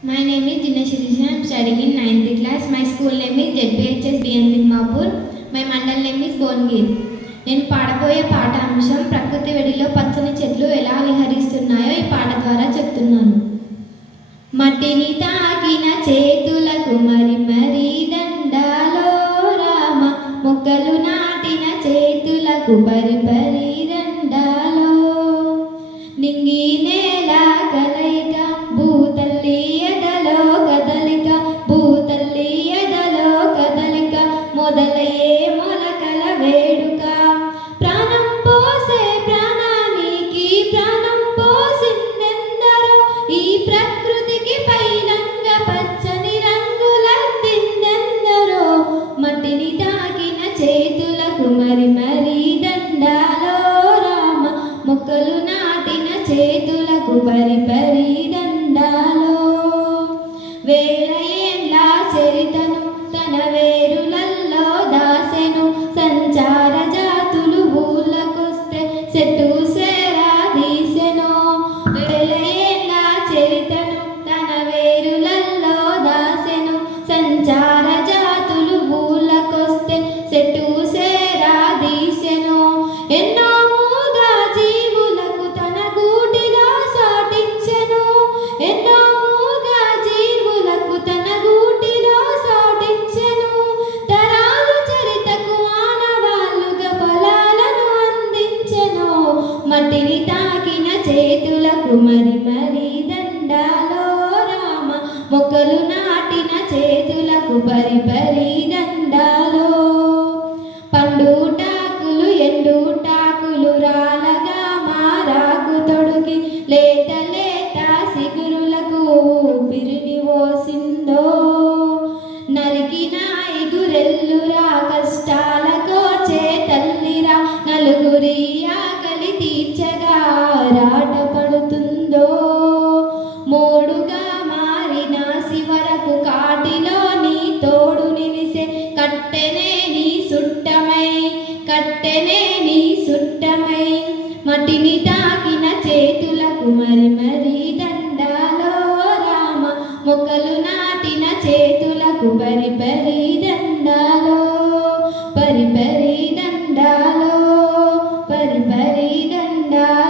My name is Jina Shirisha. I am studying in 9th class. My school name is ZBHS BN Dimapur. My mandal name is Bongir. నేను పాడబోయే పాట అంశం ప్రకృతి వెడిలో పచ్చని చెట్లు ఎలా విహరిస్తున్నాయో ఈ పాట ద్వారా చెప్తున్నాను మట్టిని తాకిన చేతులకు మరి మరీ దండాలో రామ మొక్కలు నాటిన చేతులకు పరి మొదలయ్యే మొలకల వేడుక. ప్రాణం పోసే ప్రాణానికి ప్రాణం పోసిందెందరో ఈ ప్రకృతికి పైనంగ పచ్చని రంగులద్దిందెందరో మట్టిని తాకిన చేతులకు మరి మరి దండాలో రామ. మొక్కలు నాటిన చేతులకు పరి పరి దండాలో ನು చేతులకు మరి మరి దండాలో రామ మొక్కలు నాటిన చేతులకు పరి పరి దండాలో. పండుటాకులు ఎండుటాకులు రాలగా మారాకు తొడుకి లేత లేత సిగురులకు ఊపిరిని ఓసిందో నరికిన ఎగురెల్లురా కష్టాలకో చేతల్లిరా నలుగురి ఉందో? మోడుగా మారిన శివరకు కాటిలో నీ తోడు నిలిసే కట్టెనే నీ సుట్టమై కట్టెనే నీ సుట్టమై. మటిని తాకిన చేతులకు మరి మరి దండాలో రామ మొక్కలు నాటిన చేతులకు పరి పరి దండాలో. పరి పరి దండాలో పరి పరి దండాలో